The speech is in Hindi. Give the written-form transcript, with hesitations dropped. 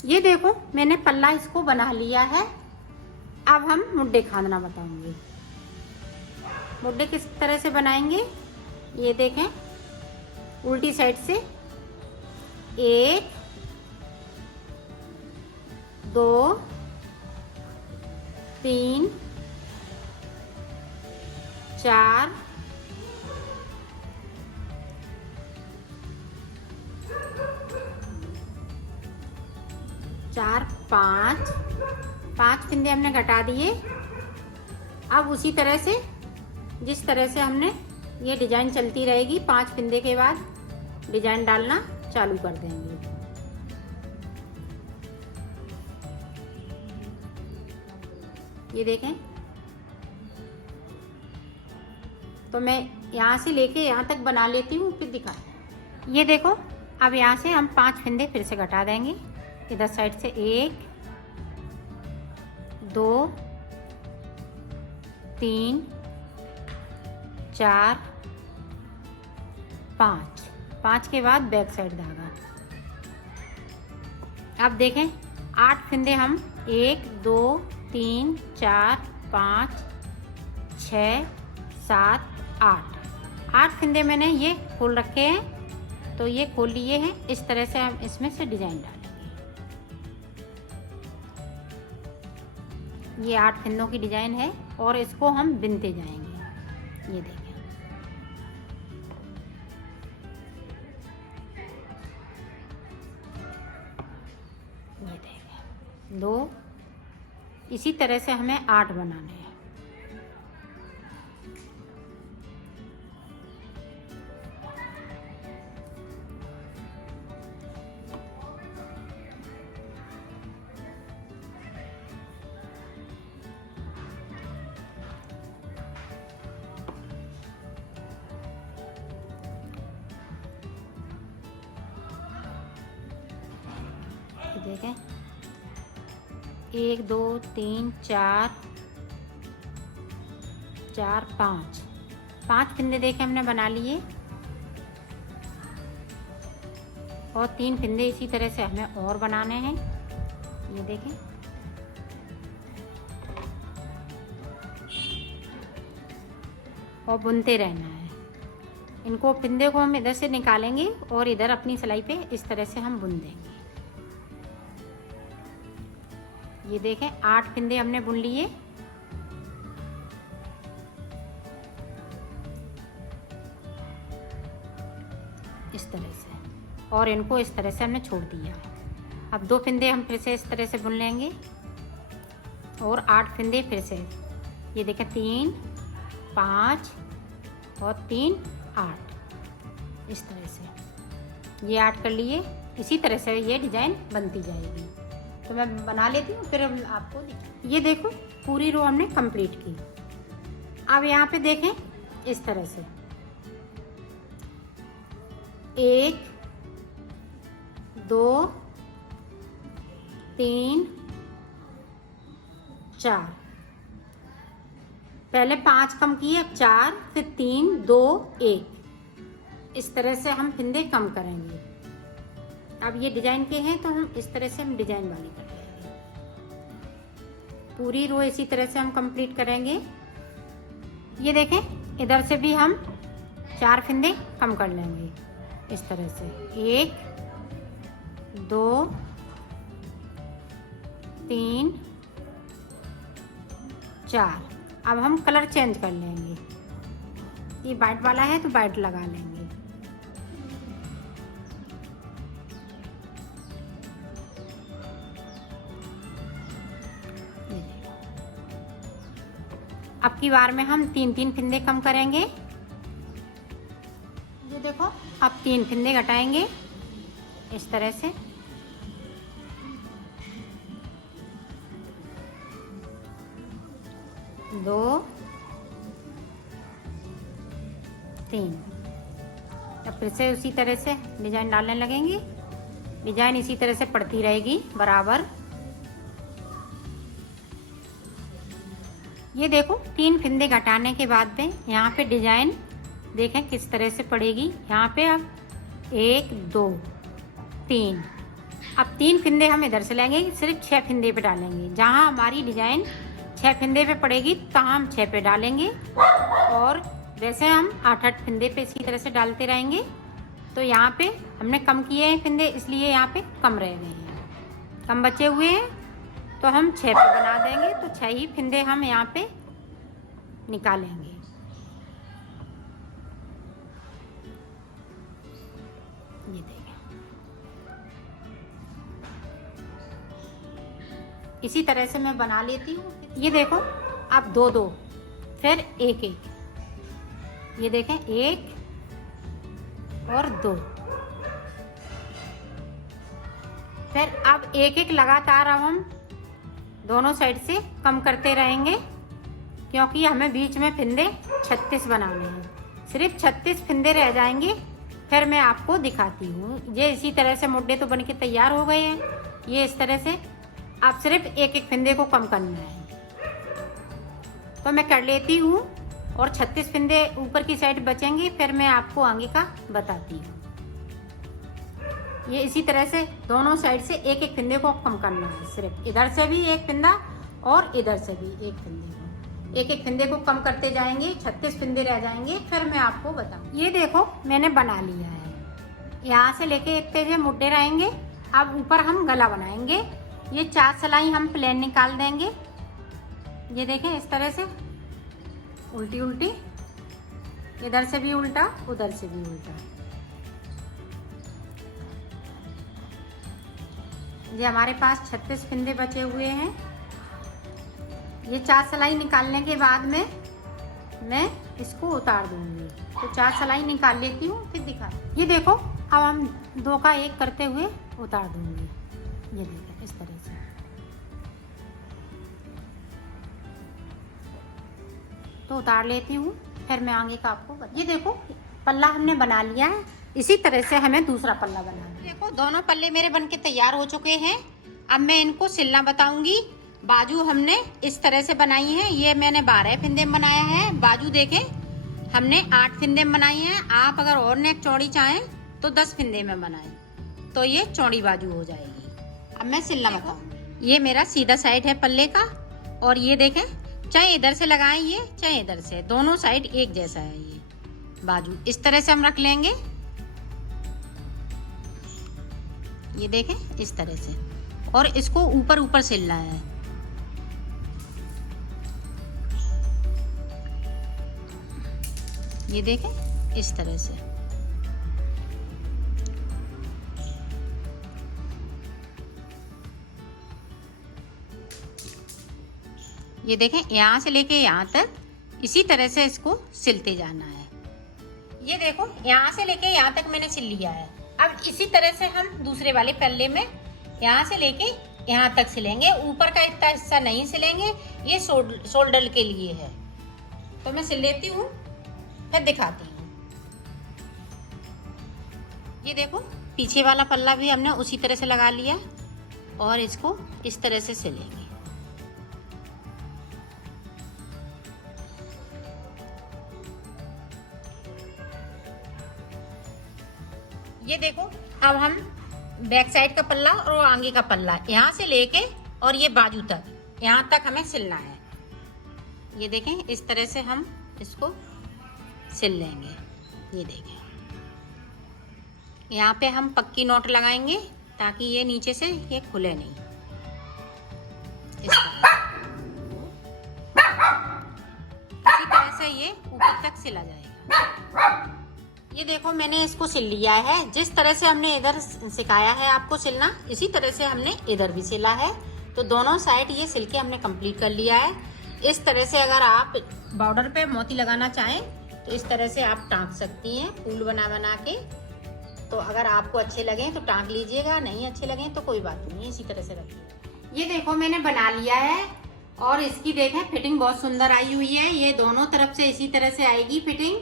ये देखो मैंने पल्ला इसको बना लिया है। अब हम मुड्डे खाना बताऊंगी। मुड्डे किस तरह से बनाएंगे, ये देखें। उल्टी साइड से 1 2 3 4 4 5 फिंदे हमने घटा दिए। अब उसी तरह से जिस तरह से हमने ये डिजाइन चलती रहेगी, 5 फिंदे के बाद डिजाइन डालना चालू कर देंगे। ये देखें, तो मैं यहाँ से लेके यहाँ तक बना लेती हूँ, फिर दिखा। ये देखो, अब यहाँ से हम 5 फिंदे फिर से घटा देंगे। इधर साइड से 1 2 3 4 5 के बाद बैक साइड धागा। अब देखें 8 फिंदे हम 1 2 3 4 5 6 7 8 फिंदे मैंने ये खोल रखे हैं, तो ये खोल लिए हैं। इस तरह से हम इसमें से डिजाइन डालेंगे। ये 8 फिंदों की डिजाइन है और इसको हम बिनते जाएंगे। ये देखें, ये देखें 2, इसी तरह से हमें 8 बनाने हैं। देखें 1 2 3 4 5 फिंदे देखें हमने बना लिए, और 3 फिंदे इसी तरह से हमें और बनाने हैं। ये देखें, और बुनते रहना है। इनको फिंदे को हम इधर से निकालेंगे और इधर अपनी सिलाई पे इस तरह से हम बुन देंगे। ये देखें 8 फिंदे हमने बुन लिए। इस तरह से, और इनको इस तरह से हमने छोड़ दिया। अब 2 फिंदे हम फिर से इस तरह से बुन लेंगे, और 8 फिंदे फिर से। ये देखें 3 5 और 3 8, इस तरह से ये 8 कर लिए। इसी तरह से ये डिजाइन बनती जाएगी। तो मैं बना लेती हूँ, फिर आपको दिखाऊँ। ये देखो पूरी रो हमने कंप्लीट की। अब यहाँ पे देखें इस तरह से 1 2 3 4, पहले 5 कम किए, अब 4, फिर 3 2 1, इस तरह से हम फिंदे कम करेंगे। अब ये डिजाइन के हैं, तो हम इस तरह से हम डिजाइन वाली कर लेंगे। पूरी रो इसी तरह से हम कंप्लीट करेंगे। ये देखें इधर से भी हम 4 फिंदे कम कर लेंगे इस तरह से। 1 2 3 4। अब हम कलर चेंज कर लेंगे। ये वाइट वाला है तो वाइट लगा लेंगे। अब की बार में हम 3 फिंदे कम करेंगे। ये देखो, अब 3 फिंदे घटाएंगे इस तरह से। 2 3। अब फिर से उसी तरह से डिजाइन डालने लगेंगे। डिजाइन इसी तरह से पड़ती रहेगी बराबर। ये देखो 3 फिंदे घटाने के बाद में यहाँ पे डिजाइन देखें किस तरह से पड़ेगी। यहाँ पे अब 1 2 3 अब 3 फिंदे हम इधर से लेंगे, सिर्फ 6 फिंदे पे डालेंगे। जहाँ हमारी डिजाइन 6 फिंदे पे पड़ेगी तहाँ हम 6 पे डालेंगे, और वैसे हम 8-8 फिंदे पे इसी तरह से डालते रहेंगे। तो यहाँ पे हमने कम किए हैं फिंदे, इसलिए यहाँ पे कम रह गए हैं, कम बचे हुए हैं, तो हम 6 पे बना देंगे। तो 6 ही फिंदे हम यहाँ पे निकालेंगे। ये देखिए, इसी तरह से मैं बना लेती हूँ। ये देखो, अब 2-2, फिर 1-1, ये देखें 1 और 2, फिर अब 1-1 लगातार अब हम दोनों साइड से कम करते रहेंगे, क्योंकि हमें बीच में फिंदे 36 बनाने हैं। सिर्फ 36 फिंदे रह जाएंगे, फिर मैं आपको दिखाती हूँ। ये इसी तरह से मुड्डे तो बनके तैयार हो गए हैं। ये इस तरह से आप सिर्फ 1-1 फिंदे को कम करना है। तो मैं कर लेती हूँ, और 36 फिंदे ऊपर की साइड बचेंगे, फिर मैं आपको आगे का बताती हूँ। ये इसी तरह से दोनों साइड से 1-1 फिंदे को कम करना है। सिर्फ इधर से भी 1 फिंदा और इधर से भी 1 फिंदे को, 1-1 फिंदे को कम करते जाएंगे। 36 फिंदे रह जाएंगे, फिर मैं आपको बताऊँ। ये देखो, मैंने बना लिया है। यहाँ से लेके एक तेजे मुड्डे रहेंगे। अब ऊपर हम गला बनाएंगे। ये 4 सिलाई हम प्लेन निकाल देंगे। ये देखें, इस तरह से उल्टी उल्टी, इधर से भी उल्टा, उधर से भी उल्टा। ये हमारे पास 36 फिंदे बचे हुए हैं। ये 4 सिलाई निकालने के बाद में मैं इसको उतार दूंगी। तो 4 सिलाई निकाल लेती हूँ, फिर दिखा। ये देखो, अब हम 2 का 1 करते हुए उतार दूंगी। ये देखो, इस तरह से। तो उतार लेती हूँ, फिर मैं आगे का आपको बता। ये देखो, पल्ला हमने बना लिया है। इसी तरह से हमें दूसरा पल्ला बनाना है। देखो, दोनों पल्ले मेरे बनके तैयार हो चुके हैं। अब मैं इनको सिलना बताऊंगी। बाजू हमने इस तरह से बनाई है। ये मैंने 12 फिंदे में बनाया है। बाजू देखें, हमने 8 फिंदे में बनाई है। आप अगर और नेक चौड़ी चाहें तो 10 फिंदे में बनाएं, तो ये चौड़ी बाजू हो जाएगी। अब मैं सिलना बताऊंगी। ये मेरा सीधा साइड है पल्ले का, और ये देखें, चाहे इधर से लगाएं ये, चाहे इधर से, दोनों साइड एक जैसा है। ये बाजू इस तरह से हम रख लेंगे। ये देखें, इस तरह से, और इसको ऊपर ऊपर सिलना है। ये देखें, इस तरह से। ये देखें, यहाँ से लेके यहाँ तक इसी तरह से इसको सिलते जाना है। ये देखो, यहाँ से लेके यहाँ तक मैंने सिल लिया है। अब इसी तरह से हम दूसरे वाले पल्ले में यहाँ से लेके यहाँ तक सिलेंगे। ऊपर का इतना हिस्सा नहीं सिलेंगे, ये शोल्डर के लिए है। तो मैं सिल लेती हूँ, फिर दिखाती हूँ। ये देखो, पीछे वाला पल्ला भी हमने उसी तरह से लगा लिया, और इसको इस तरह से सिलेंगे। ये देखो, अब हम बैक साइड का पल्ला और आगे का पल्ला, यहाँ से लेके और ये बाजू तक, यहाँ तक हमें सिलना है। ये देखें, इस तरह से हम इसको सिल लेंगे। ये देखें, यहाँ पे हम पक्की नॉट लगाएंगे ताकि ये नीचे से ये खुले नहीं। इस तरह से ये ऊपर तक सिला जाएगा। ये देखो, मैंने इसको सिल लिया है। जिस तरह से हमने इधर सिखाया है आपको सिलना, इसी तरह से हमने इधर भी सिला है। तो दोनों साइड ये सिल के हमने कंप्लीट कर लिया है। इस तरह से अगर आप बॉर्डर पे मोती लगाना चाहें तो इस तरह से आप टाँक सकती हैं, फूल बना बना के। तो अगर आपको अच्छे लगे तो टाँक लीजिएगा, नहीं अच्छे लगे तो कोई बात नहीं, इसी तरह से रखिए। ये देखो, मैंने बना लिया है, और इसकी देखें फिटिंग बहुत सुंदर आई हुई है। ये दोनों तरफ से इसी तरह से आएगी फिटिंग।